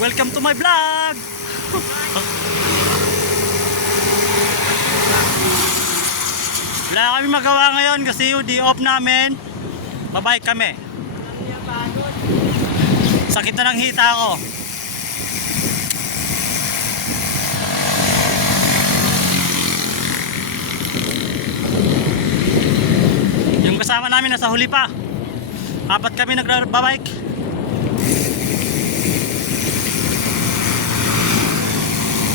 Welcome to my vlog. Wala kami magawa ngayon kasi yung day off namin. Babay kami. Sakit na ng hita ko. Yung kasama namin nasa huli pa. Apat kami nagbabike.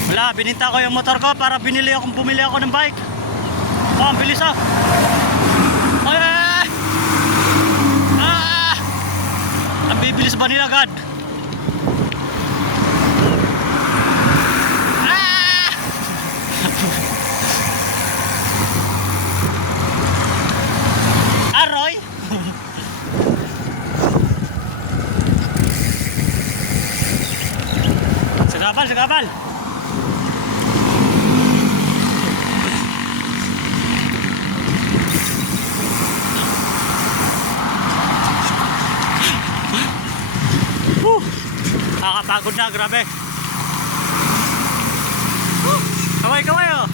Wala, bininta ko yung motor ko para bumili ako ng bike. Oh, ang bilis ah. Ay! Ah! Ang bibilis ba nila, God? Ah! Aroy! Sagabal, sagabal! Nakakapagod na, grabe. Kaway, kaway oh.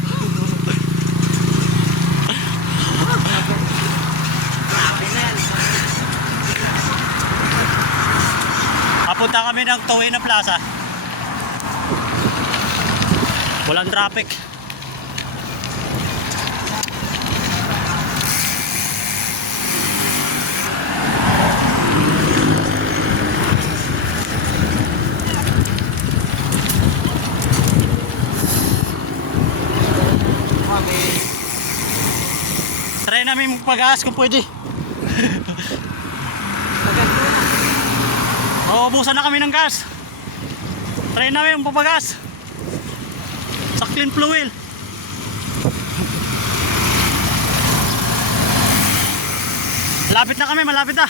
Papunta kami ng Toway na Plaza. Walang traffic. Try namin magpag-gas kung pwede. Ubusan na kami ng gas. Try namin magpag-gas sa clean fuel. Malapit na kami, malapit na.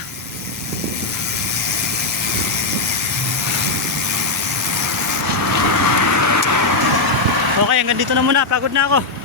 Okay, hanggang dito na muna. Pagod na ako.